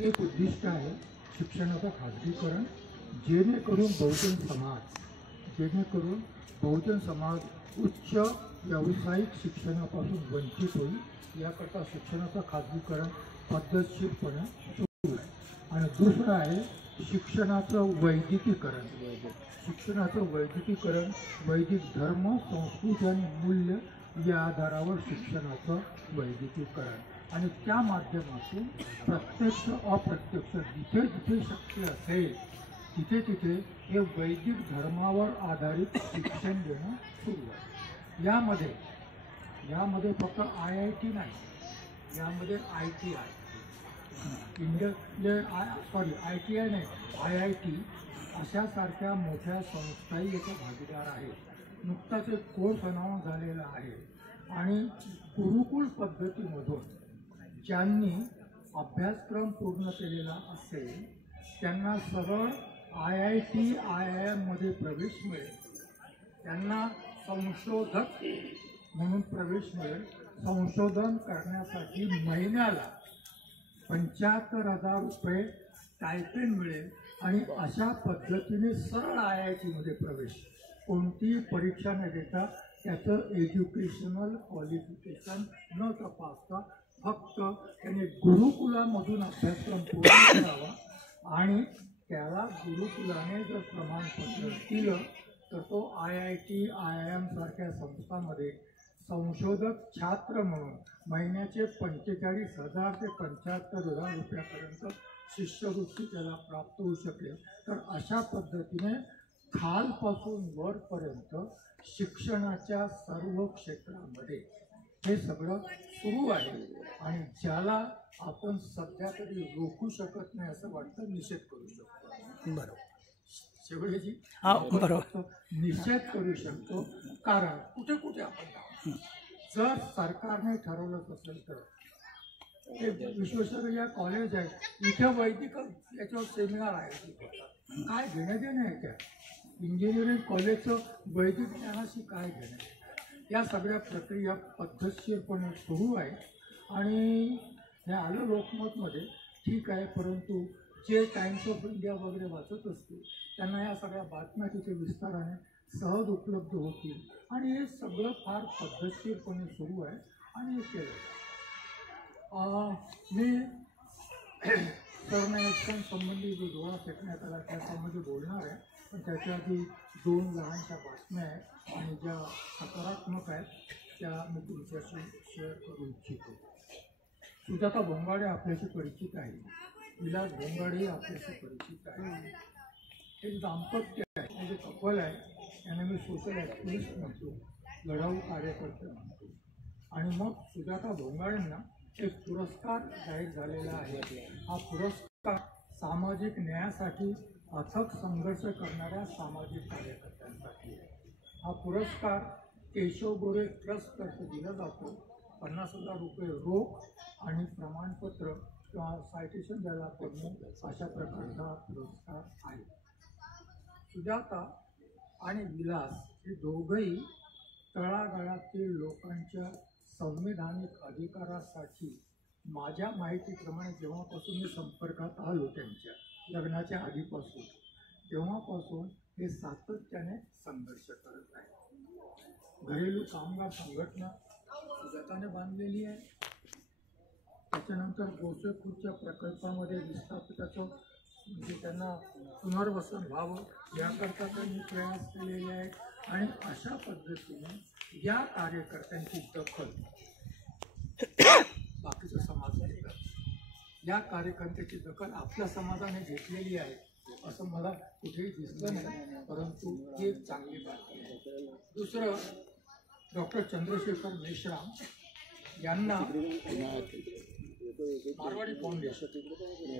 एक उद्दिष्ट आहे शिक्षणाचं खाजगीकरण, जेणेकरून बहुजन समाज उच्च व्यावसायिक शिक्षणापासून वंचित होईल, याकरता शिक्षणाचं खाजगीकरण पद्धतशीरपणे सुरू आहे. आणि दुसरं आहे शिक्षणाचं वैदिकीकरण. वैदिक धर्म, संस्कृती आणि मूल्य या आधारावर शिक्षणाचं वैदिकीकरण, आणि त्या माध्यमातून प्रत्यक्ष अप्रत्यक्ष जिथे जिथे शक्य असेल तिथे हे वैदिक धर्मावर आधारित शिक्षण देणं सुरू आहे. यामध्ये फक्त IIT नाही, यामध्ये ITI, ITI नाही, IIT अशासारख्या मोठ्या संस्थाही याचा भागीदार आहेत. नुकताच एक कोर्स अनाऊन्स झालेला आहे, आणि गुरुकुल पद्धतीमधून ज्यांनी अभ्यासक्रम पूर्ण केलेला असेल त्यांना सरळ IIT IIM मध्ये प्रवेश मिळेल. त्यांना संशोधक म्हणून प्रवेश मिळेल. संशोधन करण्यासाठी महिन्याला 75,000 रुपये स्टायपेंड मिळेल, आणि अशा पद्धतीने सरळ IIT मध्ये प्रवेश, कोणतीही परीक्षा न देता त्याचं एज्युकेशनल क्वालिफिकेशन न तपासता फक्त त्याने गुरुकुलामधून अभ्यासक्रम पूर्ण करावा, आणि त्याला गुरुकुलाने जर प्रमाणपत्र दिलं तर तो IIT IIM सारख्या संस्थांमध्ये संशोधक छात्र म्हणून महिन्याचे 45,000 ते 75,000 रुपयापर्यंत शिष्यवृत्ती त्याला प्राप्त होऊ शकेल. तर अशा पद्धतीने खालपासून वरपर्यंत शिक्षणाच्या सर्व क्षेत्रामध्ये हे सगळं सुरू आहे, आणि ज्याला आपण सध्या तरी रोखू शकत नाही असं वाटतं, निषेध करू शकतो. बरोबर शेवटेची बरोबर निषेध करू शकतो. कारण कुठे कुठे आपण जर सरकारने ठरवलं असेल तर हे विश्वेश्वरय्या कॉलेज आहे, इथे वैदिक याच्यावर सेमिनार आहे, काय घेणं देणं आहे त्या इंजिनिअरिंग कॉलेजचं वैदिक ज्ञानाशी काय घेणं. या सगळ्या प्रक्रिया पद्धतशीरपणे सुरू आहे, आणि हे आलं लोकमतमध्ये, ठीक आहे. परंतु जे टाइम्स ऑफ इंडिया वगैरे वाचत असतील त्यांना या सगळ्या बातम्या तिथे विस्ताराने सहज उपलब्ध होतील, आणि हे सगळं फार पद्धतशीरपणे सुरू आहे, आणि हे केलं. मी संबंधी जो डोळा फेकण्यात आला त्याच्यामध्ये बोलणार आहे, पण त्याच्या आधी 2 लहानशा बातम्या आहेत, आणि ज्या सकारात्मक आहेत त्या मी तुमच्याशी शेअर करू इच्छितो. सुजाता भोंगाडे आपल्याशी परिचित आहे, विलास भोंगाडे आपल्याशी परिचित आहे. एक दाम्पत्य आहे, म्हणजे कपल आहे, त्यांना मी सोशल ॲक्टिव्हिस्ट म्हणतो, लढाऊ कार्यकर्ते म्हणतो. आणि मग सुजाता भोंगाडेंना एक पुरस्कार जाहीर झालेला आहे. हा पुरस्कार सामाजिक न्यायासाठी अथक संघर्ष करणाऱ्या सामाजिक कार्यकर्त्यांसाठी आहे. हा पुरस्कार केशव गोरे ट्रस्टतर्फे दिला जातो. 50,000 रुपये रोख आणि प्रमाणपत्र किंवा सायटेशन द्यायला पडणं अशा प्रकारचा पुरस्कार आहे. सुजाता आणि विलास हे दोघंही तळागाळातील लोकांच्या संविधानिक अधिकारासाठी माझ्या माहितीप्रमाणे जेव्हापासून मी संपर्कात आलो त्यांच्या लग्नाच्या आधीपासून, तेव्हापासून हे सातत्याने संघर्ष करत आहे. घरेलू कामगार संघटना सुजाताने बांधलेली आहे. त्याच्यानंतर गोसेखुर्दच्या प्रकल्पामध्ये विस्थापिताचं म्हणजे त्यांना पुनर्वसन व्हावं याकरता त्यांनी प्रयास केलेले आहेत. आणि अशा पद्धतीने या कार्यकर्त्यांची दखल बाकीचा समाज घेतात. या कार्यकर्त्याची दखल आपल्या समाजाने घेतलेली आहे असं मला कुठेही दिसलं नाही, परंतु ही एक चांगली बातमी आहे. दुसरं, डॉक्टर चंद्रशेखर मेश्राम यांना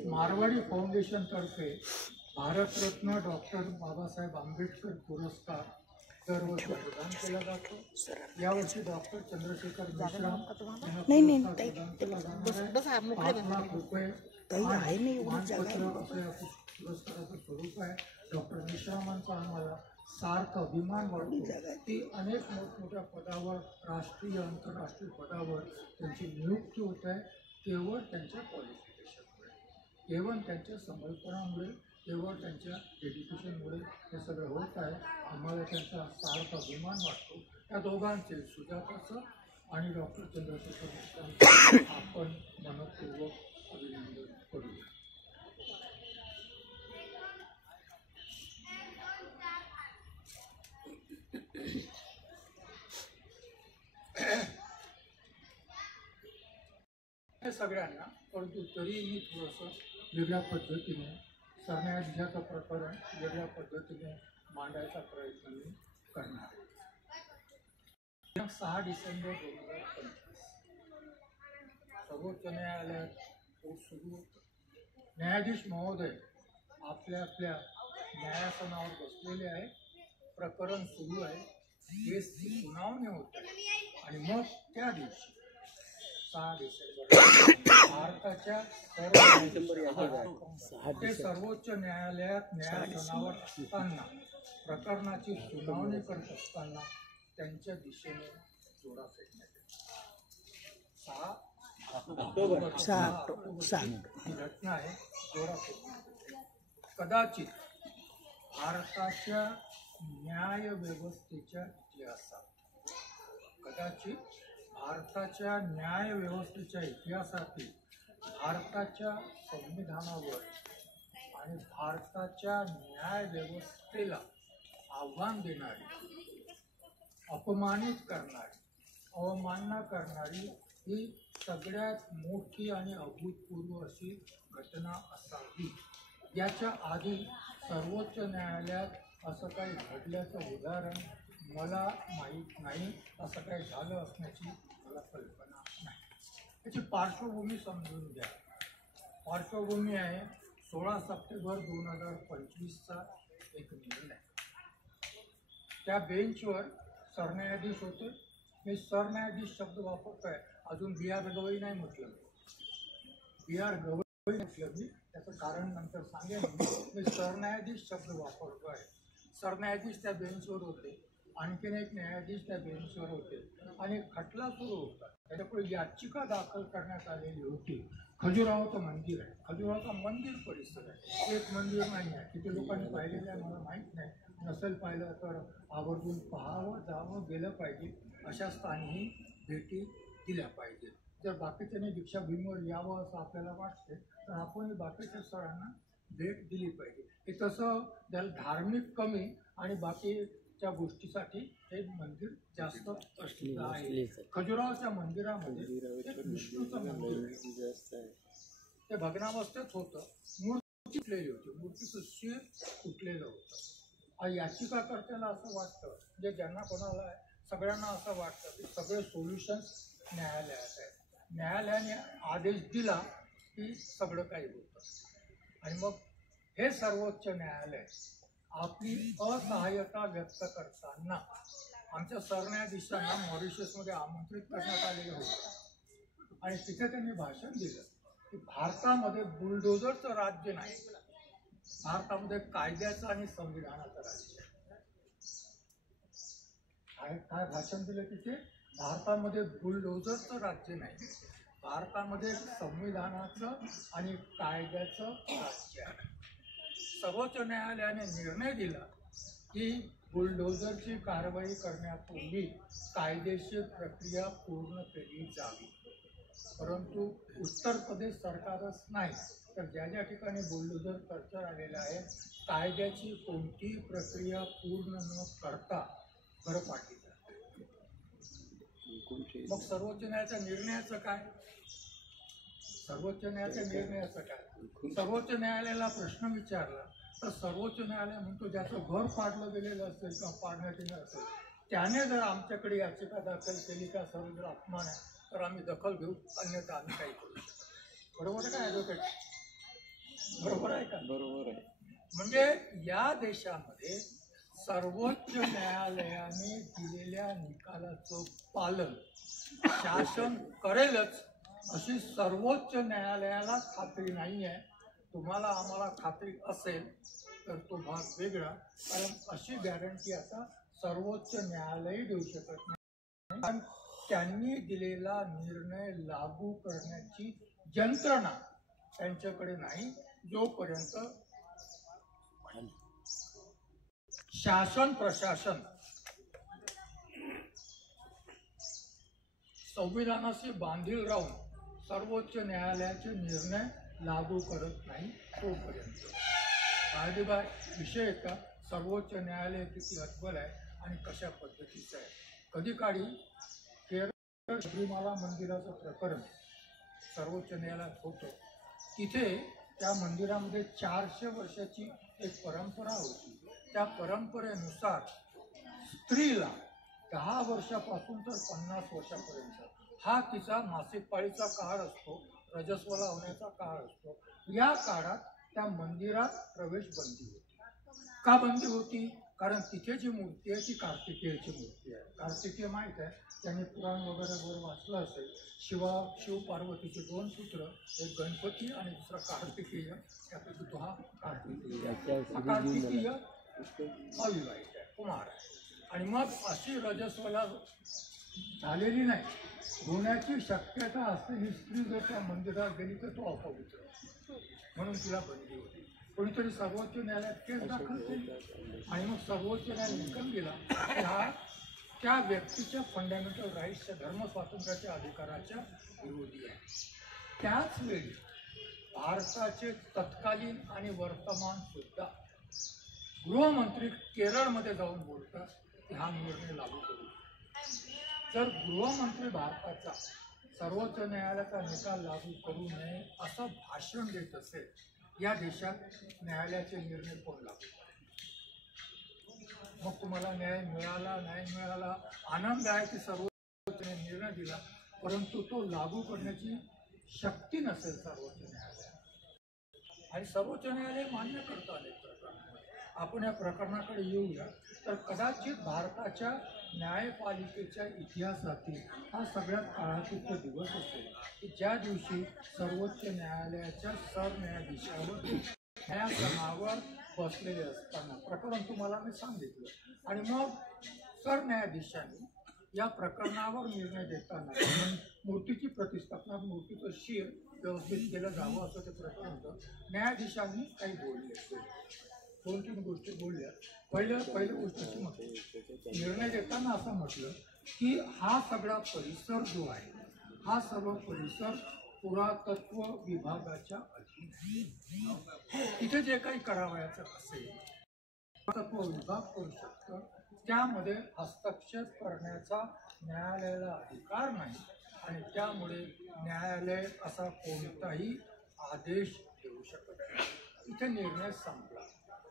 मारवाडी फाउंडेशनतर्फे भारतरत्न डॉक्टर बाबासाहेब आंबेडकर पुरस्कार दरवर्षी प्रदान केला जातो. यावर्षी डॉक्टर चंद्रशेखर मेश्राम यांना ₹5 लाख पुरस्काराचं स्वरूप आहे. डॉक्टर मेश्रामांचा आम्हाला सार्थ अभिमान वाटतो की अनेक मोठमोठ्या पदावर, राष्ट्रीय आंतरराष्ट्रीय पदावर त्यांची नियुक्ती होत आहे केवळ त्यांच्या क्वालिफिकेशनमुळे. केवळ त्यांच्या समर्पणामुळे, केवळ त्यांच्या डेडिकेशनमुळे हे सगळं होत आहे. आम्हाला त्यांचा सार्थ अभिमान वाटतो. त्या दोघांचे, सुजाताचं आणि डॉक्टर चंद्रशेखर मिश्रांचं आपण मनपूर्वक अभिनंदन करूया. सगळ्यांना, परंतु तरी मी थोडंसं वेगळ्या पद्धतीने सरन्यायाधीशाचं प्रकरण वेगळ्या पद्धतीने मांडायचा प्रयत्न मी करणार आहे. 6 डिसेंबर 2025 सर्वोच्च न्यायालयात कोर्ट सुरू होतं. न्यायाधीश महोदय आपल्या आपल्या न्यायासनावर बसलेले आहे. प्रकरण सुरू आहे, केसची सुनावणी होत आहे. आणि मग त्या दिवशी 6 डिसेंबर भारताच्या ते सर्वोच्च न्यायालयात न्यायासनावर असताना, प्रकरणाची सुनावणी करत असताना त्यांच्या दिशेने जोडा फेकण्यात येतो. 6 ऑक्टोबर ही घटना आहे, जोडा फेकण्यात. कदाचित भारताच्या न्यायव्यवस्थेच्या इतिहासात, भारताच्या न्यायव्यवस्थेच्या इतिहासातील भारताच्या संविधानावर आणि भारताच्या न्यायव्यवस्थेला आव्हान देणारी, अपमानित करणारी, अवमानना करणारी ही सगळ्यात मोठी आणि अभूतपूर्व अशी घटना असावी. याच्या आधी सर्वोच्च न्यायालयात असं काही घडल्याचं उदाहरण मला माहीत नाही. असं काही झालं असण्याची मला कल्पना नाही. त्याची पार्श्वभूमी समजून घ्या. पार्श्वभूमी आहे 16 सप्टेंबर 2025चा एक निर्णय. त्या बेंचवर सरन्यायाधीश होते. मी सरन्यायाधीश शब्द वापरतो आहे, अजून बी आर गवई नाही म्हटलं. बी आर गवई म्हटलं मी, त्याचं कारण नंतर सांगेन. मी सरन्यायाधीश शब्द वापरतो आहे. सरन्यायाधीश त्या बेंचवर होते, आणखीन एक न्यायाधीश त्या बेंचवर होते आणि खटला सुरू होता. त्याच्यापुढे याचिका दाखल करण्यात आलेली होती. खजुराहोचं मंदिर आहे, खजुराहोचा मंदिर परिसर आहे, एक मंदिर नाही आहे. किती लोकांनी पाहिलेलं आहे मला माहीत नाही. नसेल पाहिलं तर आवर्जून पाहावं, जावं, गेलं पाहिजे. अशा स्थानी भेटी दिल्या पाहिजेत. जर बाकीच्याने दीक्षाभूमीवर यावं असं आपल्याला वाटते तर आपण बाकीच्या स्थळांना भेट दिली पाहिजे. हे तसं ज्याला धार्मिक कमी आणि बाकीच्या गोष्टीसाठी हे मंदिर जास्त असलेलं आहे. खजुराहोच्या मंदिरामध्ये एक विष्णूचं मंदिर आहे. ते भग्नावस्थेत होतं, मूर्ती तुटलेली होती, मूर्तीचं शिर तुटलेलं होतं. याचिकाकर्त्याला असं वाटतं, म्हणजे ज्यांना कोणाला आहे सगळ्यांना असं वाटतं की सगळे सोल्युशन्स न्यायालयात आहेत. न्यायालयाने आदेश दिला की सगळं काही होतं. आणि मग हे सर्वोच्च न्यायालय आपली असहाय्यता व्यक्त करताना आमच्या सरन्यायाधीशांना मॉरिशसमध्ये आमंत्रित करण्यात आलेलं होतं. आणि तिथे त्यांनी भाषण दिलं की भारतामध्ये बुलडोझरचं राज्य नाही, भारतामध्ये कायद्याचं आणि संविधानाचं राज्य आहे. काय भाषण दिलं तिथे? भारतामध्ये बुलडोझरचं राज्य नाही, भारतामध्ये संविधानाचं आणि कायद्याचं राज्य आहे. सर्वोच्च न्यायालयाने निर्णय दिला की बुलडोझरची कारवाई करण्यापूर्वी कायदेशीर प्रक्रिया पूर्ण केली जावी. परंतु उत्तर प्रदेश सरकारच नाही तर ज्या ज्या ठिकाणी बुलडोझर कल्चर आलेलं आहे कायद्याची कोणतीही प्रक्रिया पूर्ण न करता भरपाटी जाते. मग सर्वोच्च न्यायालयाच्या निर्णयाचं काय? सर्वोच्च न्यायालयाच्या निर्णयाचं काय? सर्वोच्च न्यायालयाला प्रश्न विचारला तर सर्वोच्च न्यायालय म्हणतो ज्याचं घर पाडलं गेलेलं असेल किंवा पाडण्यात येणार असेल त्याने जर आमच्याकडे याचिका दाखल केली का सर्व जर अपमान आहे तर आम्ही दखल घेऊ, अन्यथा आम्ही काही करू शकतो. बरोबर आहे का ॲडव्होकेट? बरोबर आहे का? बरोबर आहे. म्हणजे या देशामध्ये सर्वोच्च न्यायालयाने दिलेल्या निकालाचं पालन शासन करेलच अशी सर्वोच्च न्यायालयाला खात्री नाही आहे. तुम्हाला आम्हाला खात्री असेल तर तो भाग वेगळा, कारण अशी गॅरंटी आता सर्वोच्च न्यायालय देऊ शकत नाही. कारण त्यांनी दिलेला निर्णय लागू करण्याची यंत्रणा त्यांच्याकडे नाही, जोपर्यंत शासन प्रशासन संविधानाशी बांधील राहून सर्वोच्च न्यायालयाचे निर्णय लागू करत नाही तोपर्यंत. कायदेबाय विषय येता सर्वोच्च न्यायालय किती अद्भुत आहे आणि कशा पद्धतीचं आहे. कधी काळी केरळ शबरीमाला मंदिराचं प्रकरण सर्वोच्च न्यायालयात होतं. तिथे त्या मंदिरामध्ये 400 वर्षाची एक परंपरा होती. त्या परंपरेनुसार स्त्रीला 10 वर्षापासून तर 50 वर्षापर्यंत हा तिचा मासिक पाळीचा काळ असतो, रजस्वला होण्याचा काळ असतो. या काळात त्या मंदिरात प्रवेश बंदी होती. का बंदी होती? कारण तिथे जी मूर्ती आहे ती कार्तिकेयची मूर्ती आहे. कार्तिकेय माहीत आहे, त्यांनी पुराण वगैरे वाचलं असेल. शिव पार्वतीचे 2 पुत्र, एक गणपती आणि दुसरा कार्तिकेय. त्यापैकी तो हा कार्तिकेय. कार्तिकेय अविवाहित आहे, कुमार आहे. आणि मग अशी रजस्वला झालेली नाही, होण्याची शक्यता असलेली स्त्री जर त्या मंदिरात गेली तर तो अपवित्र, म्हणून तिला बंदी होती. कोणीतरी सर्वोच्च न्यायालयात केस दाखल केली आणि मग सर्वोच्च न्यायालय निकाल दिला की हा त्या व्यक्तीच्या फंडामेंटल राईट्सच्या, धर्मस्वातंत्र्याच्या अधिकाराच्या विरोधी आहे. त्याच वेळी भारताचे तत्कालीन आणि वर्तमान सुद्धा गृहमंत्री केरळमध्ये जाऊन बोलतात की हा निर्णय लागू करू. जर गृहमंत्री भारताचा सर्वोच्च न्यायालयाचा निकाल लागू करू नये असं भाषण देत असेल, या देशात न्यायालयाचे निर्णय कोण लागू करेल? मग तुम्हाला न्याय मिळाला नाही मिळाला, आनंद आहे की सर्वोच्च निर्णय दिला, परंतु तो लागू करण्याची शक्ती नसेल सर्वोच्च न्यायालयात आणि सर्वोच्च न्यायालय मान्य करतं अनेक प्रकरणामध्ये. आपण या प्रकरणाकडे येऊया तर कदाचित भारताच्या न्यायपालिकेच्या इतिहासातील हा सगळ्यात काळातीत दिवस असेल की ज्या दिवशी सर्वोच्च न्यायालयाच्या सरन्यायाधीशावर न्यायासनावर बसलेले असताना प्रकरण तुम्हाला मी सांगितलं आणि मग सरन्यायाधीशांनी या प्रकरणावर निर्णय देताना मूर्तीची प्रतिष्ठापना, मूर्तीचं शिर व्यवस्थित केलं जावं असं ते प्रकरण होतं. न्यायाधीशांनी काही बोलले, 2-3 गोष्टी बोलल्या. पहिल्या गोष्टीची म्हटलं, निर्णय देताना असं म्हटलं की हा सगळा परिसर जो आहे, हा सर्व परिसर पुरातत्व विभागाच्या अधीन आहे. तिथे जे काही करावयाचं असेल पुरातत्व विभाग करू शकतं. त्यामध्ये हस्तक्षेप करण्याचा न्यायालयाला अधिकार नाही आणि त्यामुळे न्यायालय असा कोणताही आदेश देऊ शकत नाही. इथे निर्णय संपला.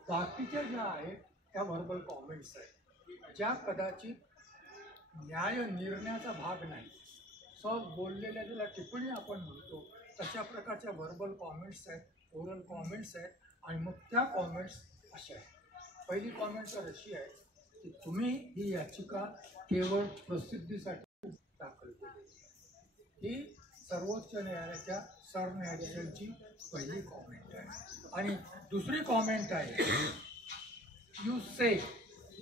बाकीच्या ज्या आहेत त्या व्हर्बल कॉमेंट्स आहेत, ज्या कदाचित न्याय निर्णयाचा भाग नाही, सब बोललेल्या ज्याला टिप्पणी आपण म्हणतो तशा प्रकारच्या व्हर्बल कॉमेंट्स आहेत, ओरल कॉमेंट्स आहेत. आणि मग त्या कॉमेंट्स अशा आहेत. पहिली कॉमेंट तर अशी आहे की तुम्ही ही याचिका केवळ प्रसिद्धीसाठी दाखल केली. ही सर्वोच्च न्यायालयाच्या सरन्यायाधीशांची पहिली कॉमेंट आहे. आणि दुसरी कॉमेंट आहे, यू से,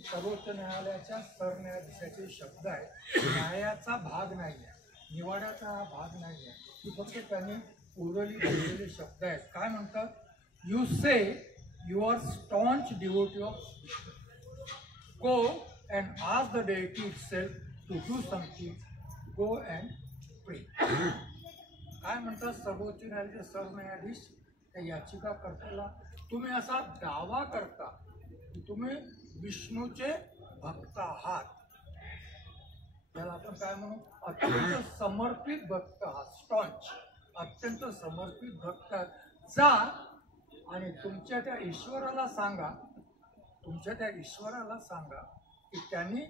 सर्वोच्च न्यायालयाच्या सरन्यायाधीशाचे शब्द आहेत, न्यायाचा भाग नाही आहे, निवाड्याचा हा भाग नाही आहे, की फक्त त्यांनी ओरली बोललेले शब्द आहेत. काय म्हणतात? You say you are staunch devotee of go and ask the deity itself to do something, go and pray. काय म्हणतात सर्वोच्च न्यायालयाचे सरन्यायाधीश त्या याचिकाकर्त्याला? तुम्ही असा दावा करता की तुम्ही विष्णूचे भक्त आहात, त्याला आपण काय म्हणू, अत्यंत समर्पित भक्त आहात, स्टॉन्च, अत्यंत समर्पित भक्त. जा आणि तुमच्या त्या ईश्वराला सांगा की त्यांनी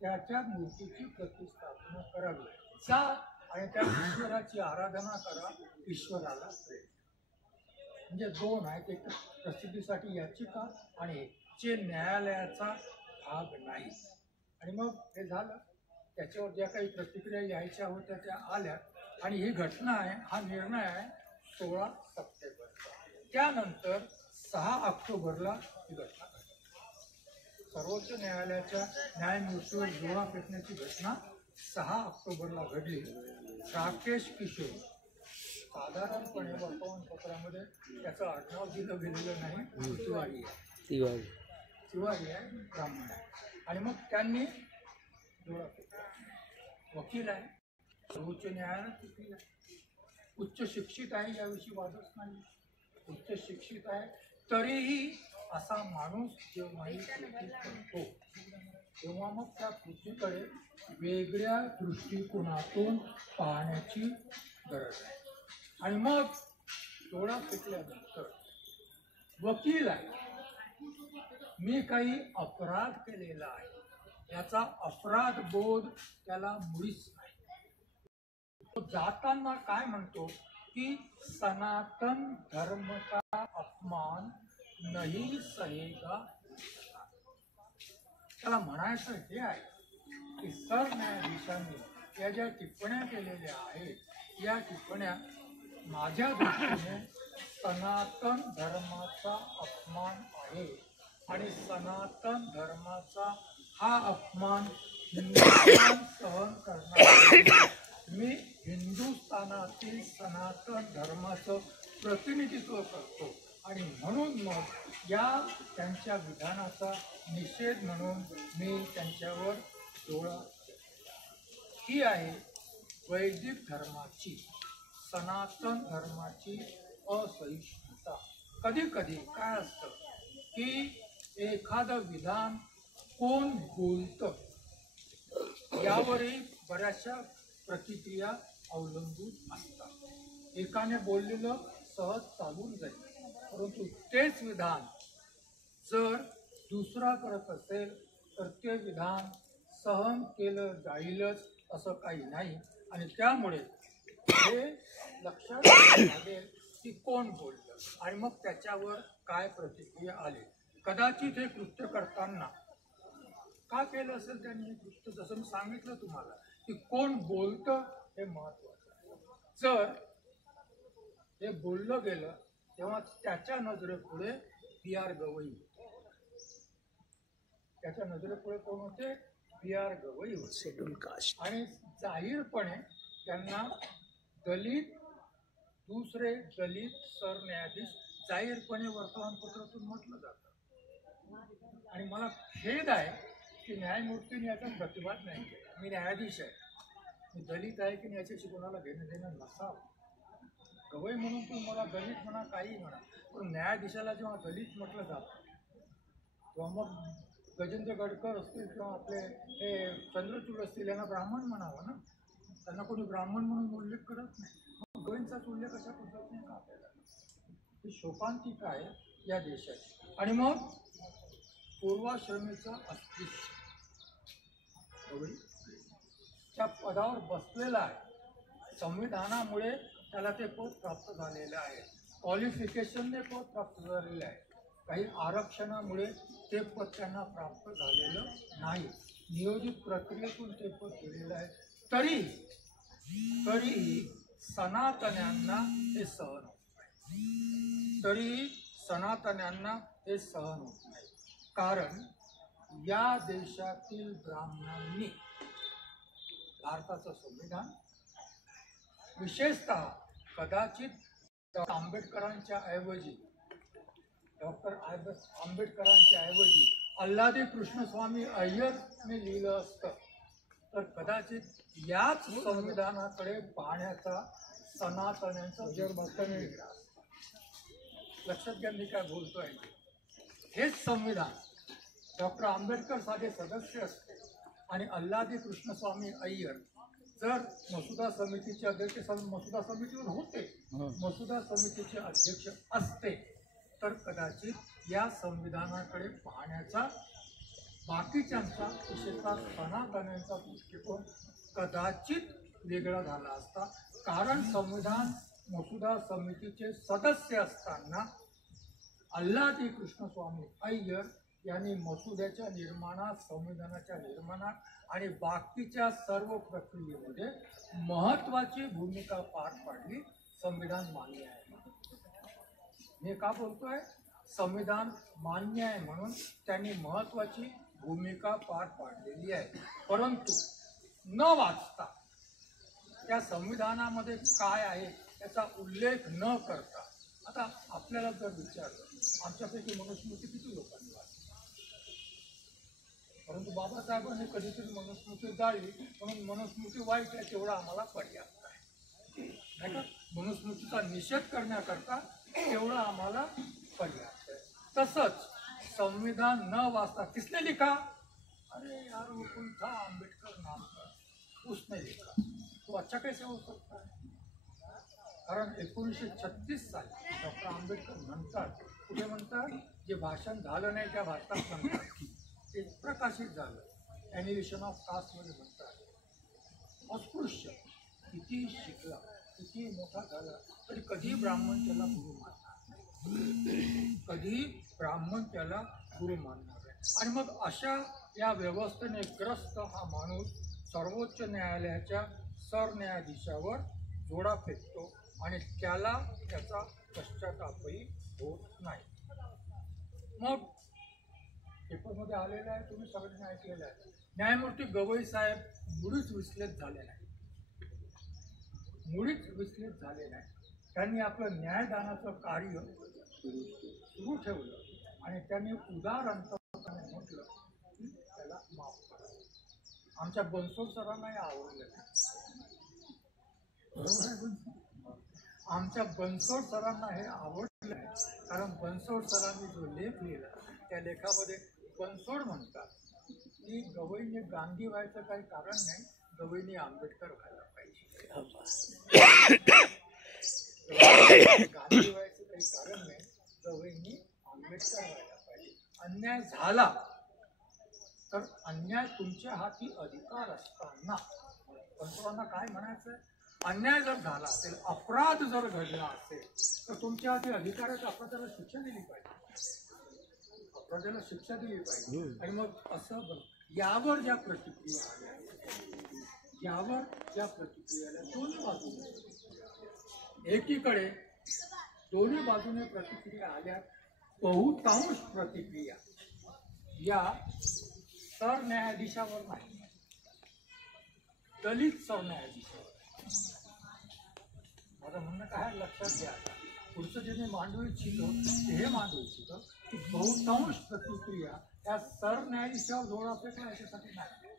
त्याच्या मूर्तीची प्रतिष्ठापना करावी. जा आणि त्या ईश्वराची आराधना करा, ईश्वराला प्रेम. म्हणजे 2 आहेत, एक प्रसिद्धीसाठी याचिका आणि एक जे न्यायालयाचा भाग नाही. आणि मग हे झालं, त्याच्यावर ज्या काही प्रतिक्रिया यायच्या होत्या त्या आल्या आणि ही घटना आहे, हा निर्णय आहे 16 सप्टेंबरचा. त्यानंतर 6 ऑक्टोबरला ही घटना घडली. सर्वोच्च न्यायालयाच्या न्यायमूर्तीवर जोडा फेकण्याची घटना 6 ऑक्टोबरला घडली. राकेश किशोर साधारणपणे वर्तमानपत्रामध्ये त्याचं आडनाव दिलं गेलेलं नाही. तिवारी आहे, तिवारी आहे, ब्राह्मण आहे. आणि मग त्यांनी वकील आहे, सर्वोच्च न्यायालयात वकील आहे, उच्च शिक्षित आहे, याविषयी वादच नाही. उच्च शिक्षित आहे तरीही असा माणूस जेव्हा करतो तेव्हा मग त्या पृथ्वीकडे वेगळ्या दृष्टिकोनातून पाहण्याची गरज आहे. आणि मग डोळा फेकल्यानंतर वकील आहे, मी काही अपराध केलेला आहे याचा अपराध बोध त्याला मुळीच नाही. तो जाताना काय म्हणतो की सनातन धर्म का अपमान नहीं सहेगा. त्याला म्हणायचं हे आहे की सरन्यायाधीशांनी या ज्या टिप्पण्या केलेल्या आहेत या टिप्पण्या माझ्या दृष्टीने सनातन धर्माचा अपमान आहे. आणि सनातन धर्माचा हा अपमान हिंदुस्थान सहन करणार. मी हिंदुस्थानातील सनातन धर्माचं प्रतिनिधित्व करतो आणि म्हणून मग या त्यांच्या विधानाचा निषेध म्हणून मी त्यांच्यावर डोळा. ही आहे वैदिक धर्माची, सनातन धर्माची असहिष्णुता. कधी कधी काय असतं की एखादं विधान कोण बोलतं यावरही बऱ्याचशा प्रतिक्रिया अवलंबून असतात. एकाने बोललेलं सहज चालून जाईल, परंतु तेच विधान जर दुसरा करत असेल तर ते विधान सहन केलं जाईलच असं काही नाही. आणि त्यामुळे हे लक्षात घ्यायला लागेल की कोण बोललं आणि मग त्याच्यावर काय प्रतिक्रिया आली. कदाचित हे कृत्य करताना का केलं असेल त्यांनी हे कृत्य, जसं मी सांगितलं तुम्हाला की कोण बोलतं हे महत्वाचं. जर हे बोललं गेलं तेव्हा त्याच्या नजरेपुढे पी.आर. गवई, त्याच्या नजरेपुढे कोण होते? P. R Gavai. Schedule caste. आणि जाहीरपणे त्यांना दलित, दुसरे दलित सरन्यायाधीश जाहीरपणे वर्तमानपत्रातून म्हटलं जातं. आणि मला खेद आहे की न्यायमूर्तींनी याचा प्रतिवाद नाही केला. मी न्यायाधीश आहे, मी दलित आहे की नाही याच्याशी कोणाला घेणं देणं नसावं. गवई म्हणून तू मला दलित म्हणा, काही म्हणा, पण न्यायाधीशाला जेव्हा दलित म्हटलं जातं तेव्हा मग गजेंद्र गडकर असतील किंवा आपले हे चंद्रचूड असतील यांना ब्राह्मण म्हणावं ना. त्यांना कोणी ब्राह्मण म्हणून उल्लेख करत नाही. मग गवईंचाच उल्लेख अशा पद्धतीने का आपल्याला? ही शोकांतिका आहे या देशाची. आणि मग पूर्वाश्रमीचं अस्तित्व गवई त्या पदावर बसलेला आहे. संविधानामुळे त्याला ते पद प्राप्त झालेलं आहे, क्वालिफिकेशनने पद प्राप्त झालेलं आहे. काही आरक्षणामुळे ते पद त्यांना प्राप्त झालेलं नाही, नियोजित प्रक्रियेतून ते पद दिलेलं आहे. तरीही सनातन्यांना हे सहन होत नाही. तरीही सनातन्यांना हे सहन होत नाही. कारण या देशातील ब्राह्मणांनी भारताचं संविधान, विशेषतः कदाचित आंबेडकरांच्या ऐवजी अल्लादी कृष्णस्वामी अय्यरने लिहिलं असतं तर कदाचित याच संविधानाकडे पाहण्याचा सनातन्यांचा वेगळा असता. लक्षात घ्या मी काय बोलतोय. हेच संविधान डॉक्टर आंबेडकर साधे सदस्य असते आणि अल्लादी कृष्णस्वामी अय्यर जर मसुदा समितीचे अध्यक्ष, मसुदा समितीवर होते, मसुदा समितीचे अध्यक्ष असते तर कदाचित या संविधानाकडे पाहण्याचा बाकीच्यांचा, विशेषतः सनातन्यांचा दृष्टिकोन कदाचित वेगळा झाला असता. कारण संविधान मसुदा समितीचे सदस्य असताना अल्लादी कृष्णस्वामी अय्यर यांनी मसुद्याच्या निर्माणात, संविधानाच्या निर्माणात आणि बाकीच्या सर्व प्रक्रियेमध्ये महत्त्वाची भूमिका पार पाडली. संविधान मान्य आहे. मी का बोलतोय? संविधान मान्य आहे म्हणून त्यांनी महत्त्वाची भूमिका पार पाडलेली आहे. परंतु न वाचता त्या संविधानामध्ये काय आहे याचा उल्लेख न करता, आता आपल्याला जर विचारलं आमच्यापैकी मनुस्मृती किती लोकांनी वाचली, परंतु बाबासाहेबांनी कधीतरी मनुस्मृती जाळली म्हणून मनुस्मृती वाईट आहे तेवढा आम्हाला पर्याप्त आहे, नाही का? मनुस्मृतीचा निषेध करण्याकरता तेवढा आम्हाला पर्याप्त आहे. तसंच संविधान न वाचता किसने लिखा? अरे यार वो कोई था आम्बेडकर नाम का, उसने लिखा. तो अच्छा कैसे हो सकता है? कारण 1936 साली डॉक्टर आंबेडकर म्हणतात, कुठे म्हणतात, जे भाषण झालं नाही त्या भारतात म्हणतात, ते प्रकाशित झालं, ॲनिमेशन ऑफ कास्टमध्ये म्हणतात, अस्पृश्य किती शिकला किती मोठा झाला तरी कधी ब्राह्मण त्याला गुरु मानणार, कधी ब्राह्मण त्याला गुरु मानणार आहे. आणि मग अशा या व्यवस्थेने ग्रस्त हा माणूस सर्वोच्च न्यायालयाच्या सरन्यायाधीशावर जोडा फेकतो आणि त्याला त्याचा पश्चातापही होत नाही. मग पेपरमध्ये आलेलं आहे, तुम्ही सगळ्यांनी ऐकलेलं आहे, न्यायमूर्ती गवई साहेब मुळीच विचलित झाले नाही, मुळीच विचलित झाले नाही. त्यांनी आपलं न्यायदानाचं कार्य सुरू ठेवलं आणि त्यांनी उदार अंतराने म्हटलं की त्याला माफ करा. आमच्या बनसोड सरांनाही आवडलं नाही, आमच्या बनसोड सरांना हे आवडलं आहे, कारण बनसोड सरांनी जो लेख लिहिला त्या लेखामध्ये बनसोड म्हणतात की गवईने गांधी व्हायचं काही कारण नाही, गवईने आंबेडकर व्हायला पाहिजे. गांधी व्हायचं काही कारण नाही, गवईने आंबेडकर व्हायला पाहिजे. अन्याय झाला तर अन्याय तुमच्या हाती अधिकार असताना, बनसोडांना काय म्हणायचं, अन्याय जर झाला असेल, अपराध जर घडला असेल तर तुमच्या हाती अधिकार आहे, अपराधाला शिक्षा दिली पाहिजे, अपराधाला शिक्षा दिली पाहिजे. आणि मग असं यावर ज्या प्रतिक्रिया आल्या, यावर ज्या प्रतिक्रिया आल्या दोन्ही बाजूने, एकीकडे दोन्ही बाजूने प्रतिक्रिया आल्या, बहुतांश प्रतिक्रिया या सरन्यायाधीशावर नाही, दलित सरन्यायाधीशावर. माझं म्हणणं काय लक्षात घ्या, पुढचं जे मी मांडू इच्छितो ते हे मांडू इच्छितो की बहुतांश प्रतिक्रिया या सरन्यायाधीशावर जोडा फेकला याच्यासाठी नाही,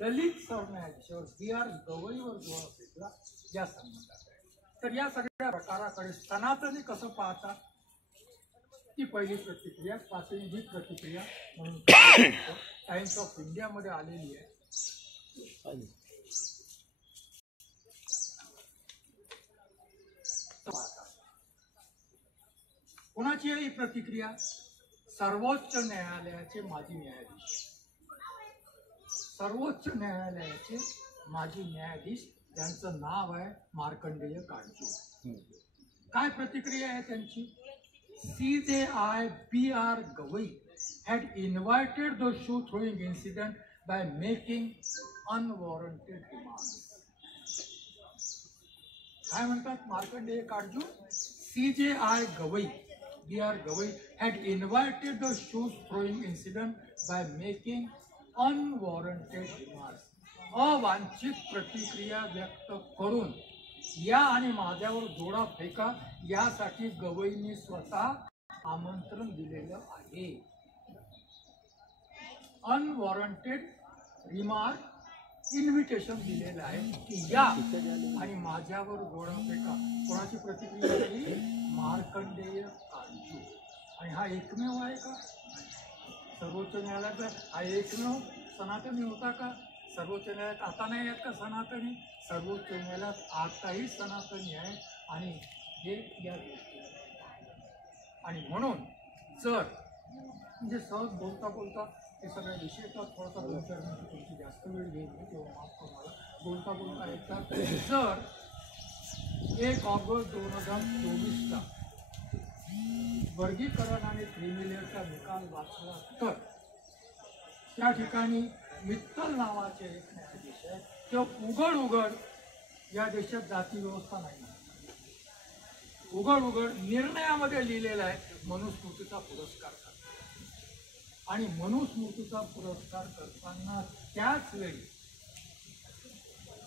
दलित सरन्यायाधीशावर B.R. गवईवर जोडा फेकला या संबंधात आहे. तर या सगळ्या प्रकाराकडे सनातनी कसं पाहतात ती पहिली प्रतिक्रिया, प्रातिनिधिक प्रतिक्रिया म्हणून टाइम्स ऑफ इंडियामध्ये आलेली आहे. कोणाची आहे ही प्रतिक्रिया? सर्वोच्च न्यायालयाचे माजी न्यायाधीश, सर्वोच्च न्यायालयाचे माजी न्यायाधीश, त्यांचं नाव आहे मार्कंडेय कांचू. काय प्रतिक्रिया आहे त्यांची? CJI B.R. Gavai had invited the shoe throwing incident by making unwarranted demands. काय म्हणतात Markandeya कांचू? CJI Gavai, B.R. Gavai had invited the shoe throwing incident by making unwarranted demands. अवांछित प्रतिक्रिया व्यक्त करून या आणि माझ्यावर जोडा फेका यासाठी गवईंनी स्वतः आमंत्रण दिलेलं आहे. अनवॉरंटेड रिमार्क, इन्व्हिटेशन दिलेलं आहे की या आणि माझ्यावर जोडा फेका. कोणाची प्रतिक्रिया झाली? मार्कंडेय कांचू. आणि हा एकमेव आहे का सर्वोच्च न्यायालयाचा? हा एकमेव सनातनी होता का? सर्वोच्च न्यायालयात आता नाही आहेत का सनातनी? सर्वोच्च न्यायालयात आताही सनातनी आहे आणि हे या गोष्टी. आणि म्हणून जर म्हणजे सहज बोलता बोलता हे सगळ्या विषयाचा थोडासा 2-4 मिनिटं तुमची जास्त वेळ घेईल तेव्हा माफ करा मला. बोलता बोलता एकदा जर 1 ऑगस्ट 2024चा वर्गीकरण आणि क्रिमिलेअरचा निकाल वाचला तर त्या ठिकाणी मित्तल नावाचे एक न्यायाधीश आहे, तो उघड या देशात जाती व्यवस्था नाही, उघड निर्णयामध्ये लिहिलेला आहे मनुस्मृतीचा पुरस्कार करतात. आणि मनुस्मृतीचा पुरस्कार करताना त्याच वेळी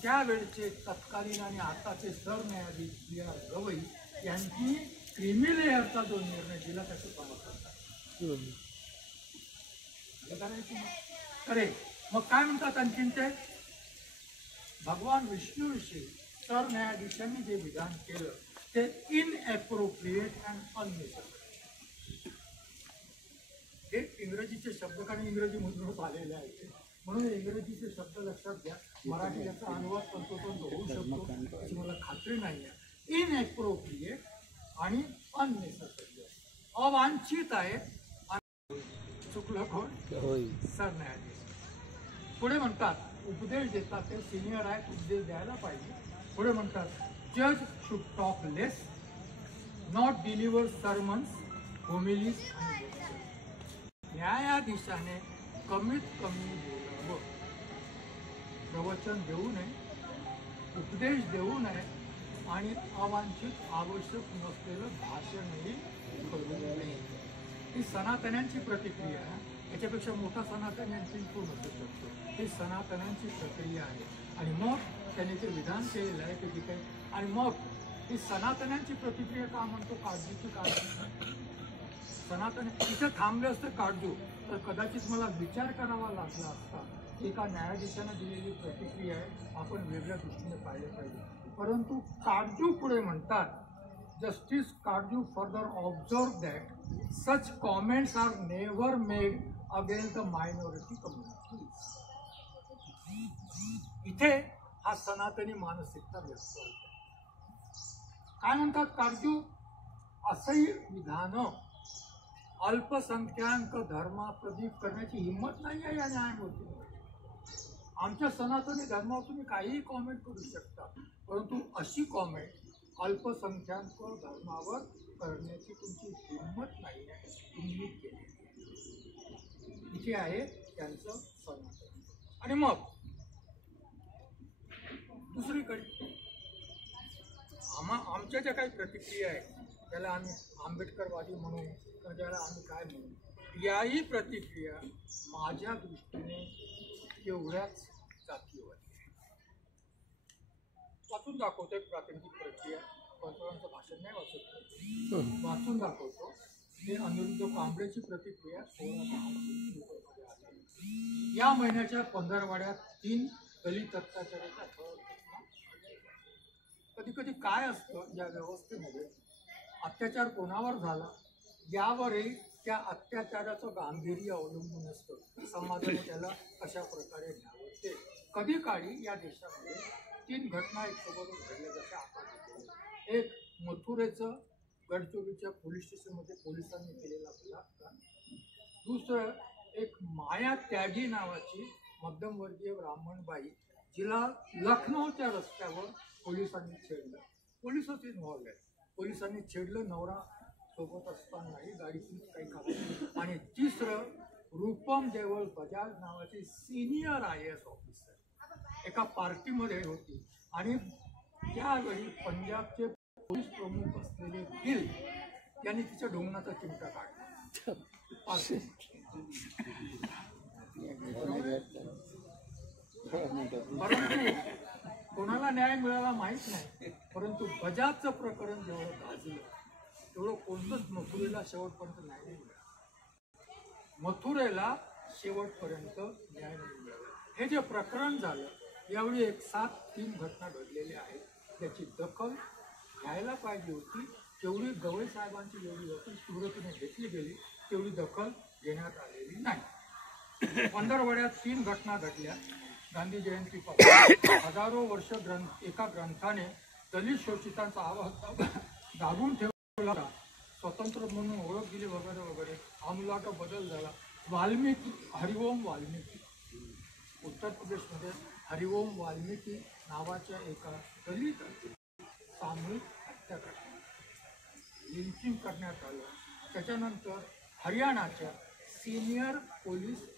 त्यावेळचे तत्कालीन आणि आताचे सरन्यायाधीश बी आर गवई यांनी क्रिमी लेअरचा जो निर्णय दिला त्याचं समर्थन करायचं. अरे मग काय म्हणतात आणखीन ते, भगवान विष्णूविषयी सरन्यायाधीशांनी जे विधान केलं ते इनएप्रोप्रिएट अँड अननेसेसरी. हे इंग्रजीचे शब्द, कारण इंग्रजी मधूनच आलेले आहेत म्हणून इंग्रजीचे शब्द लक्षात घ्या. मराठी याचा अनुवाद तंतोतंत होऊ शकतो अशी मला खात्री नाही आहे. इनएप्रोप्रिएट आणि अननेसेसरी, अवांछित आहे. चुकलं कोण? सरन्यायाधीश. पुढे म्हणतात उपदेश देतात ते सिनियर आहेत, उपदेश द्यायला पाहिजे. पुढे म्हणतात जज should talk less, not deliver sermons, homilies आणि लेक्चर्स. न्यायाधीशाने कमीत कमी बोलावं, प्रवचन देऊ नये, उपदेश देऊ नये आणि अवांछित आवश्यक नसलेलं भाषणही करू नये. ही सनातन्यांची प्रतिक्रिया आहे. याच्यापेक्षा मोठा सनातन यांची कोण असू शकतो. ही सनातनांची प्रक्रिया आहे. आणि मग त्यांनी ते विधान केलेलं आहे की ठीक आहे. आणि मग ही सनातनांची प्रतिक्रिया का म्हणतो, काळजीची काळजी. सनातन इथं थांबले असते काळजू तर कदाचित मला विचार करावा लागला असता. एका न्यायाधीशानं दिलेली प्रतिक्रिया आहे, आपण वेगळ्या दृष्टीने पाहिले पाहिजे. परंतु काळजू पुढे म्हणतात, Justice Karju further observed that such comments are never made against the minority communities. इथे हा सनातनी मानसिकता व्यक्त होते. काय म्हणतात काळजू, असही विधान अल्पसंख्याक धर्माप्रदीप करण्याची हिंमत नाही आहे या न्यायमूर्तीमध्ये. आमच्या सनातनी धर्मावर तुम्ही काहीही कॉमेंट करू शकता, परंतु अशी कॉमेंट अल्पसंख्याक धर्मावर करण्याची तुमची हिंमत नाही आहे, तुम्ही केली. इथे आहे त्यांचं सनातन. आणि मग दुसरीकडे आमच्या ज्या काही प्रतिक्रिया आहेत त्याला आम्ही आंबेडकरवादी म्हणू किंवा ज्याला आम्ही काय म्हणू, याही प्रतिक्रिया माझ्या दृष्टीने तेवढ्याच जातीवादी. वाचून दाखवतो प्रातिनिधिक प्रक्रिया, पंतप्रधानांचं भाषण नाही वाचत, वाचून दाखवतो. हे अनिरुद्ध कांबळेची प्रतिक्रिया 16/10 आली. या महिन्याच्या पंधरवड्यात 3 दलित अत्याचाराच्या घटना. कधी कधी काय असतं या व्यवस्थेमध्ये, अत्याचार कोणावर झाला यावरही त्या अत्याचाराचं गांभीर्य अवलंबून असतं. समाजाने त्याला कशा प्रकारे घ्यावं ते. कधी काळी या देशामध्ये 3 घटना एक सोबतच घडल्या जशा आपण. एक मथुरेचं गडचिरोलीच्या पोलीस स्टेशनमध्ये पोलिसांनी केलेला बलात्कार. दुसरं एक माया त्यागी नावाची मध्यमवर्गीय ब्राह्मणबाई, जिला लखनौच्या रस्त्यावर पोलिसांनी छेडलं. पोलिसच इन्व्हॉल्व आहेत. पोलिसांनी छेडलं, नवरा सोबत असतानाही गाडीतून काही काढलं. आणि तिसरं रूपम देवळ बजाज नावाची सिनियर IAS ऑफिसर एका पार्टीमध्ये होती आणि त्यावेळी पंजाबचे पोलीस प्रमुख असलेले गिल यांनी तिच्या ढोंगणाचा चिमटा काढला. परंतु कोणाला न्याय मिळाला माहीत नाही. परंतु बजाजचं प्रकरण जेवढं गाजलं तेवढं कोणतंच मथुरेला शेवटपर्यंत न्याय नाही मिळाला. मथुरेला शेवटपर्यंत न्याय नाही मिळाला. हे जे प्रकरण झालं यावेळी 3 घटना घडलेल्या आहेत. त्याची दखल घ्यायला पाहिजे होती. तेवढी गवई साहेबांची जेवढी दखल सुरतीने घेतली गेली तेवढी दखल घेण्यात आलेली नाही. पंधरवड्यात 3 घटना घडल्या. गांधी जयंतीपासून हजारो वर्ष एका ग्रंथाने दलित शोषितांचा आवाज दाबून ठेवला, स्वतंत्र म्हणून ओळख दिली वगैरे वगैरे. आमूलाग्र बदल झाला. वाल्मिकी, हरिओम वाल्मिकी, उत्तर प्रदेशमध्ये हरिओम वाल्मिकी नावाच्या एका दलित सामूहिक हत्या करण्यात, लिंचिंग करण्यात आलं. त्याच्यानंतर हरियाणाच्या सिनियर पोलीस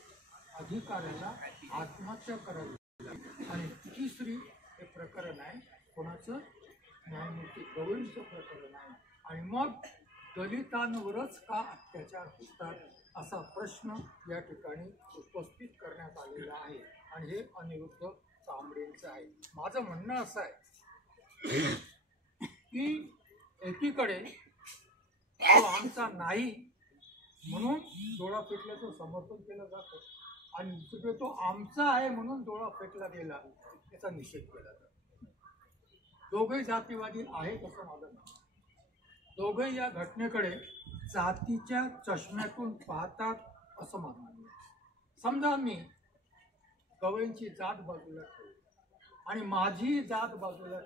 अधिकाऱ्याला आत्महत्या करावी लागली. आणि तिसरी हे प्रकरण आहे कोणाचं, न्यायमूर्ती गवईंचं प्रकरण आहे. आणि मग दलितांवरच का अत्याचार होतात असा प्रश्न या ठिकाणी उपस्थित करण्यात आलेला आहे. आणि हे अनिरुद्ध तांबडेंचं आहे. माझं म्हणणं असं आहे की एकीकडे तो आमचा नाही म्हणून डोळा फेकल्याचं समर्थन केलं जातं आणि दुसरीकडे तो आमचा आहे म्हणून डोळा फेकला गेला याचा निषेध केला जातो. दोघंही जातीवादी आहेत असं माझं म्हणणं. दोघंही या घटनेकडे जातीच्या चष्म्यातून पाहतात असं माझं म्हणणं आहे. समजा मी गवळींची जात बाजूला ठेवली आणि माझी जात बाजूला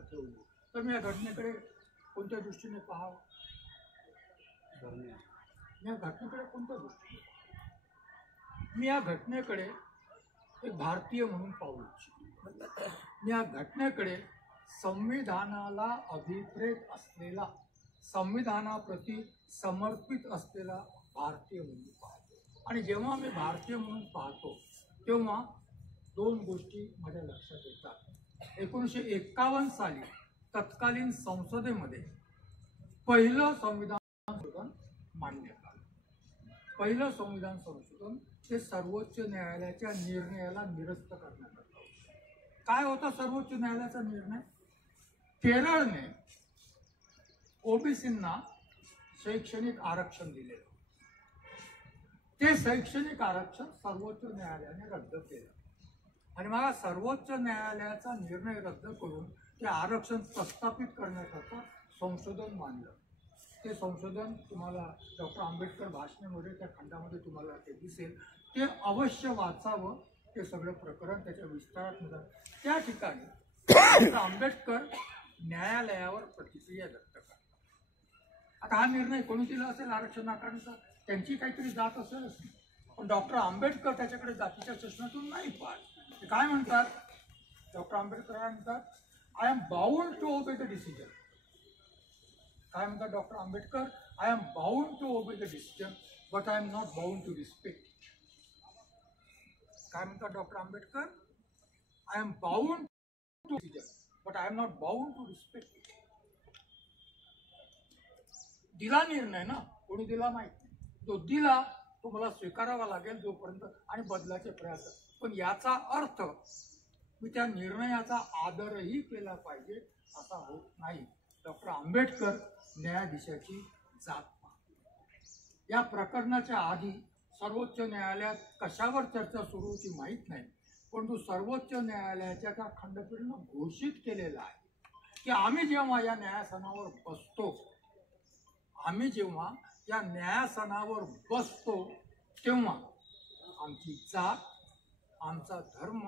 ठेवली, तर मी या घटनेकडे कोणत्या दृष्टीने पाहावं? या घटनेकडे कोणत्या दृष्टीने? मी या घटनेकडे एक भारतीय म्हणून पाहू इच्छितो. मी या घटनेकडे संविधानाला अभिप्रेत असलेला, संविधानाप्रती समर्पित असलेला भारतीय म्हणून पाहतो. आणि जेव्हा मी भारतीय म्हणून पाहतो तेव्हा दोन गोष्टी माझ्या लक्षात येतात. 1951 साली तत्कालीन संसदेमध्ये पहिलं संविधान संशोधन मांडण्यात आलं. पहिलं संविधान संशोधन ते सर्वोच्च न्यायालयाच्या निर्णयाला निरस्त करण्यात आलं. काय होता सर्वोच्च न्यायालयाचा निर्णय? केरळने ओबीसींना शैक्षणिक आरक्षण दिलेलं. ते शैक्षणिक आरक्षण सर्वोच्च न्यायालयाने रद्द केलं आणि मला सर्वोच्च न्यायालयाचा निर्णय रद्द करून ते आरक्षण प्रस्थापित करण्याकरता संशोधन मांडलं. ते संशोधन तुम्हाला डॉक्टर आंबेडकर भाषणामध्ये त्या खंडामध्ये तुम्हाला ते दिसेल. ते अवश्य वाचावं. ते सगळं प्रकरण त्याच्या विस्तारात मिळतं. त्या ठिकाणी डॉक्टर आंबेडकर न्यायालयावर प्रतिक्रिया व्यक्त करतात. आता हा निर्णय कोणी दिला असेल आरक्षण नाकारण्याचा? त्यांची काहीतरी जात असेल. पण डॉक्टर आंबेडकर त्याच्याकडे जातीच्या चष्म्यातून नाही पाहत. ते काय म्हणतात? डॉक्टर आंबेडकर म्हणतात, I am bound to obey the decision. काय म्हणतात doctor Ambedkar? I am bound to obey the decision but I am not bound to respect. काय म्हणतात doctor Ambedkar? I am bound to decision but I am not bound to respect. दिला निर्णय ना, कोणी दिला माहित नाही. तो दिला तो मला स्वीकारावा लागेल जोपर्यंत, आणि बदलाचे प्रयास. पण याचा अर्थ मी त्या निर्णयाचा आदरही केला पाहिजे असा होत नाही. डॉक्टर आंबेडकर न्यायाधीशाची जात पाहतात. या प्रकरणाच्या आधी सर्वोच्च न्यायालयात कशावर चर्चा सुरू होती माहीत नाही, परंतु सर्वोच्च न्यायालयाच्या त्या खंडपीठानं घोषित केलेलं आहे की आम्ही जेव्हा या न्यायासनावर बसतो तेव्हा आमची जात, आमचा धर्म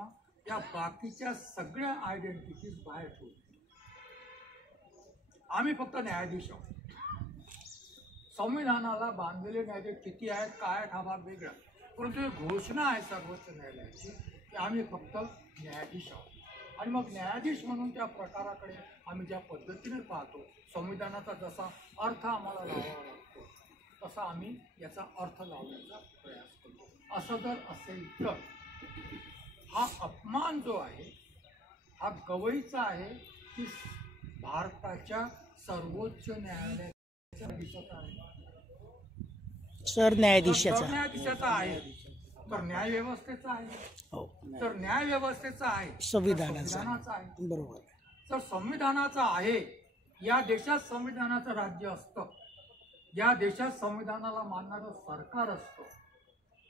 या बाकीच्या सगळ्या आयडेंटिटीज बाहेर ठेवतो. आम्ही फक्त न्यायाधीश आहोत. संविधानाला बांधलेले न्यायाधीश किती आहेत, काय आहेत हा भाग वेगळा, परंतु ही घोषणा आहे सर्वोच्च न्यायालयाची की आम्ही फक्त न्यायाधीश आहोत. आणि मग न्यायाधीश म्हणून त्या प्रकाराकडे आम्ही ज्या पद्धतीने पाहतो, संविधानाचा जसा अर्थ आम्हाला लावावा लागतो तसा आम्ही याचा अर्थ लावण्याचा प्रयास करतो. असं जर असेल तर हा अपमान जो आहे हा गवईचा आहे की भारताच्या सर्वोच्च न्यायालयाचा आहे? सरन्यायाधीशाचा आहे. तर न्याय व्यवस्थेचा आहे. तर न्याय व्यवस्थेचा आहे, संविधानाचा आहे. बरोबर. तर संविधानाचा आहे. या देशात संविधानाचं राज्य असतं. या देशात संविधानाला मानणारं सरकार असतं.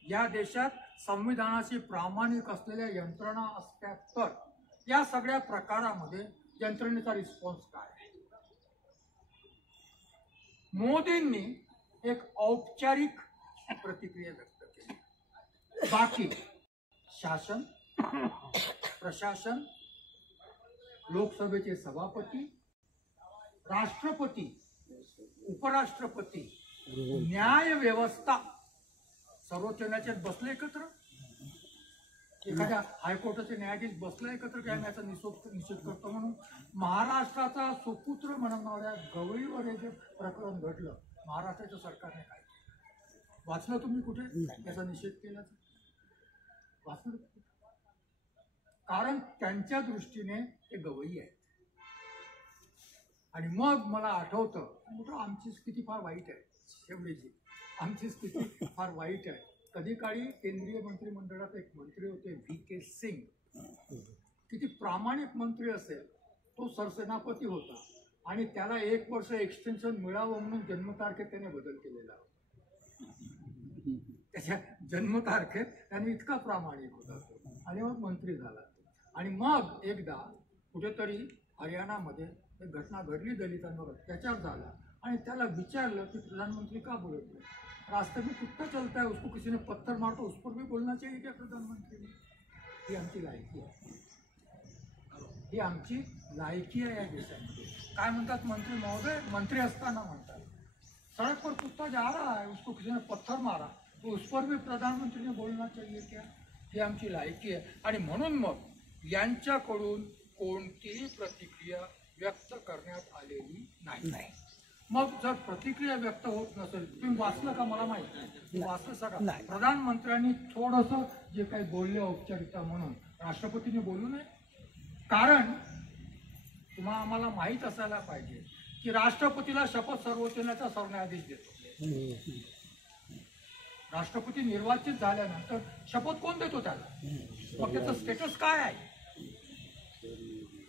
या देशात संविधानाशी प्रामाणिक असलेल्या यंत्रणा असतात. तर या सगळ्या प्रकारामध्ये यंत्रणेचा रिस्पॉन्स काय आहे? मोदींनी एक औपचारिक प्रतिक्रिया व्यक्त केली. बाकी शासन, प्रशासन, लोकसभेचे सभापती, राष्ट्रपती, उपराष्ट्रपती, न्याय व्यवस्था सर्वोच्च न्यायालयात बसले एकत्र. एखाद्या हायकोर्टाचे न्यायाधीश बसले एकत्र की आम्ही याचा निषेध करतो म्हणून. महाराष्ट्राचा सुपुत्र म्हणणाऱ्या गवळीवर हे जे प्रकरण घडलं, महाराष्ट्राच्या सरकारने काय वाचलं? तुम्ही कुठे याचा निषेध केला? वाचलं? कारण त्यांच्या दृष्टीने ते गवई आहे. आणि मग मला आठवतं, आमची स्थिती फार वाईट आहे. शेवटीची आमची स्थिती फार वाईट आहे. कधी काळी केंद्रीय मंत्रिमंडळात एक मंत्री होते VK सिंग. किती प्रामाणिक मंत्री असेल, तो सरसेनापती होता आणि त्याला 1 वर्ष एक्सटेन्शन मिळावं म्हणून जन्मतारखेत त्याने बदल केलेला. त्याच्या जन्मतारखेत त्याने इतका प्रामाणिक होता तो आणि मग मंत्री झाला. आणि मग एकदा कुठेतरी हरियाणामध्ये एक घटना घडली दलितांवर, अत्याचार झाला आणि त्याला विचारलं की प्रधानमंत्री का बोलत नाही. रास्ते में कुत्ता चलता है, उसको किसी ने पत्थर मार तो उस पर भी बोलना चाहिए क्या प्रधानमंत्री ने? ही आमची लायकी आहे, ही आमची लायकी आहे या देशामध्ये. काय म्हणतात मंत्री महोदय, मंत्री असताना म्हणतात सड़क पर कुत्ता जा रहा है, उसको किसी ने पत्थर मारा तो उस पर भी प्रधानमंत्री ने बोलना चाहिए क्या? ही आमची लायकी आहे. आणि म्हणून मग यांच्याकडून कोणतीही प्रतिक्रिया व्यक्त करण्यात आलेली नाही. मग जर प्रतिक्रिया व्यक्त होत नसेल, तुम्ही वाचलं का? मला माहिती नाही, वाचलं सगळं. प्रधानमंत्र्यांनी थोडंसं जे काही बोलले औपचारिकता म्हणून, राष्ट्रपतींनी बोलू नये. कारण तुम्हाला आम्हाला माहीत असायला पाहिजे की राष्ट्रपतीला शपथ सर्वोच्च न्यायालयाचा सरन्यायाधीश देतो. राष्ट्रपती निर्वाचित झाल्यानंतर शपथ कोण देतो त्याला? मग त्याचं स्टेटस काय आहे?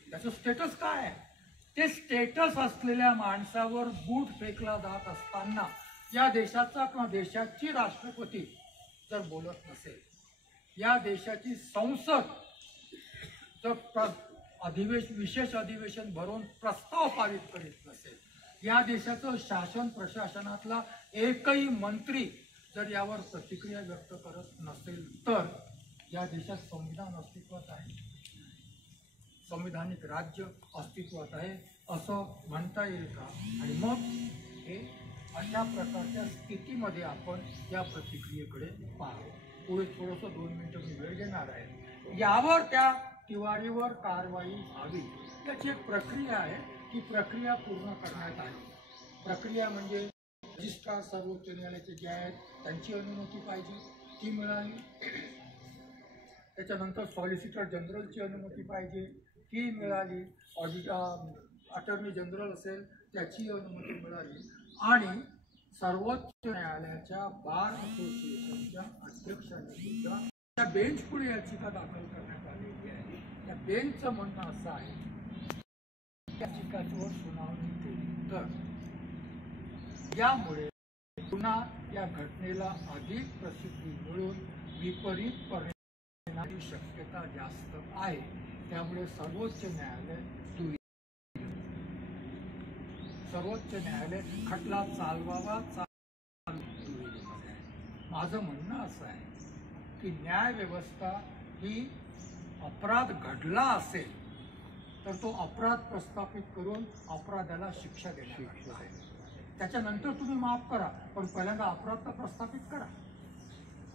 त्याचं स्टेटस काय आहे? ते स्टेटस असलेल्या माणसावर बूट फेकला जात असताना या देशाचा किंवा देशाची राष्ट्रपती जर बोलत नसेल, या देशाची संसद जर विशेष अधिवेशन भरून प्रस्ताव पारित करीत नसेल, या देशाचं शासन प्रशासनातला एकही मंत्री जर यावर प्रतिक्रिया व्यक्त करत नसेल, तर या देशात संविधान अस्तित्वात आहे, संविधानिक राज्य अस्तित्वात आहे असं म्हणता येईल का? आणि मग हे अशा प्रकारच्या स्थितीमध्ये आपण या प्रतिक्रियेकडे पाहावं. पुढे थोडंसं 2 मिनिटं मी वेळ घेणार आहे. यावर त्या तिवारीवर कारवाई व्हावी याची एक प्रक्रिया आहे. ही प्रक्रिया पूर्ण करण्यात आली. प्रक्रिया म्हणजे रजिस्ट्रार सर्वोच्च न्यायालयाचे जे आहेत त्यांची अनुमती पाहिजे, ती मिळाली. त्याच्यानंतर सॉलिसिटर जनरलची अनुमती पाहिजे, ती मिळाली. अटॉर्नी जनरल असेल त्याची अनुमती मिळाली. आणि सर्वोच्च न्यायालयाच्या बार असोसिएशनच्या अध्यक्षांनी सुद्धा त्या बेंच पुढे याचिका दाखल करण्यात आलेली आहे. त्या बेंचचं म्हणणं असं आहे याचिकांवर सुनावणी केली तर यामुळे पुन्हा या घटनेला अधिक प्रसिद्धी मिळून विपरीत परिणामाची शक्यता जास्त आहे. त्यामुळे सर्वोच्च न्यायालय खटला चालवावा. माझं म्हणणं असं आहे की न्याय व्यवस्था ही अपराध घडला असेल तर तो अपराध प्रस्थापित करून अपराधाला शिक्षा देण्यात आहे. त्याच्यानंतर तुम्ही माफ करा, पण पहिल्यांदा अपराध तर प्रस्थापित करा.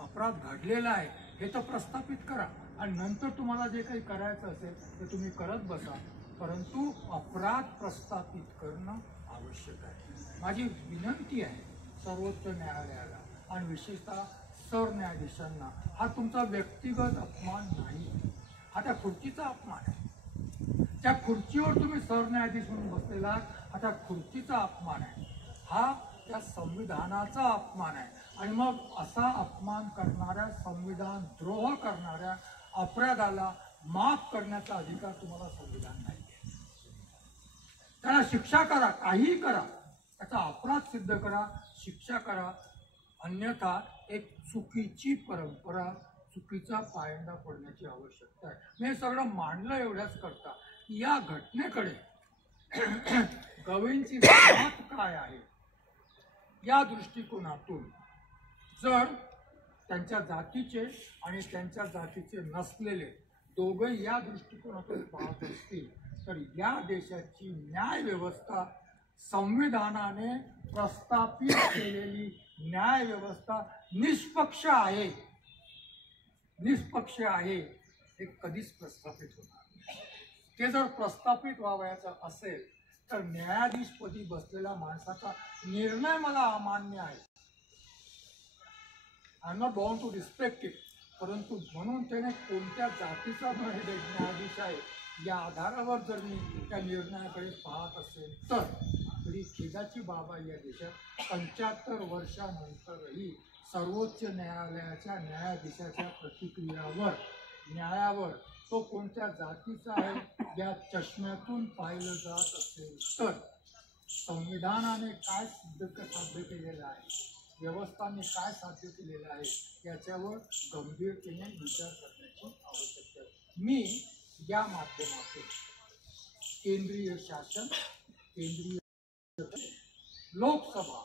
अपराध घडलेला आहे हे तर प्रस्थापित करा आणि नंतर तुम्हाला जे काही करायचं असेल ते तुम्ही करत बसा. परंतु अपराध प्रस्थापित करणं आवश्यक आहे. माझी विनंती आहे सर्वोच्च न्यायालयाला आणि विशेषतः सरन्यायाधीशांना, हा तुमचा व्यक्तिगत अपमान नाही, हा त्या खुर्चीचा अपमान आहे. त्या खुर्चीवर तुम्ही सरन्यायाधीश म्हणून बसलेला हा त्या खुर्चीचा अपमान आहे, हा त्या संविधानाचा अपमान आहे. आणि मग असा अपमान करणाऱ्या, संविधान द्रोह करणाऱ्या अपराधाला माफ करण्याचा अधिकार तुम्हाला संविधान नाही. त्याला शिक्षा करा, काहीही करा, त्याचा अपराध सिद्ध करा, शिक्षा करा. अन्यथा एक चुकीची परंपरा, चुकीचा पायंडा पडण्याची आवश्यकता आहे. मी हे सगळं मांडलं एवढ्याच करता की या घटनेकडे गवईंची बात काय आहे या दृष्टिकोनातून जर त्यांच्या जातीचे आणि त्यांच्या जातीचे नसलेले दोघे या दृष्टिकोनातून पाहत असतील तर या देशाची न्याय व्यवस्था संविधानाने प्रस्थापित केलेली न्याय व्यवस्था निष्पक्ष आहे, निष्पक्ष आहे, हे कधीच प्रस्थापित होणार नाही. ते जर प्रस्थापित व्हावयाचं असेल तर न्यायाधीशपदी बसलेल्या माणसाचा निर्णय मला अमान्य आहे. I am not born to respect it, परंतु म्हणून त्याने कोणत्या जातीचा न्यायाधीश आहे या आधारावर जर मी त्या निर्णयाकडे पाहत असेल तर खरी खेदाची बाब आहे या देशात 75 वर्षानंतरही सर्वोच्च न्यायालयाच्या न्यायाधीशाच्या न्यायावर तो कोणत्या जातीचा आहे या चष्म्यातून पाहिलं जात असेल तर संविधानाने काय साध्य केलेलं आहे, व्यवस्थाने काय साध्य केलेलं आहे याच्यावर गंभीरतेने विचार करण्याची आवश्यकता आहे. मी या माध्यमातून केंद्रीय शासन, केंद्रीय लोकसभा,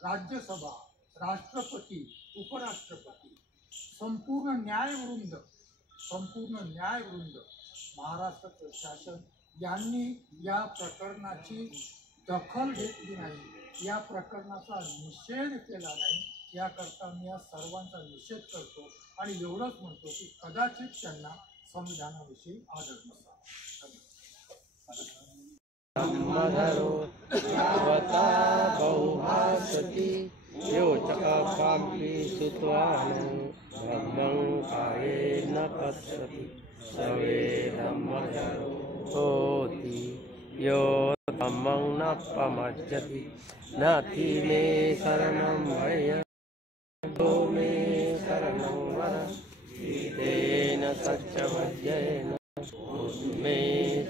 राज्यसभा, राष्ट्रपती, उपराष्ट्रपती, संपूर्ण न्यायवृंद, महाराष्ट्र शासन यांनी या प्रकरणाची दखल घेतली नाही, या प्रकरणाचा निषेध केला नाही. याकरता मी या सर्वांचा निषेध करतो आणि एवढंच म्हणतो की कदाचित त्यांना संविधानाविषयी आदर नसावा. धर्मं कायेन पश्यति सर्वे धर्मजरो होति यो धम्मं न प्रमज्जति नाति मे शरणं मय्यं तो मे शरणं वर तेन सच्चवज्जेन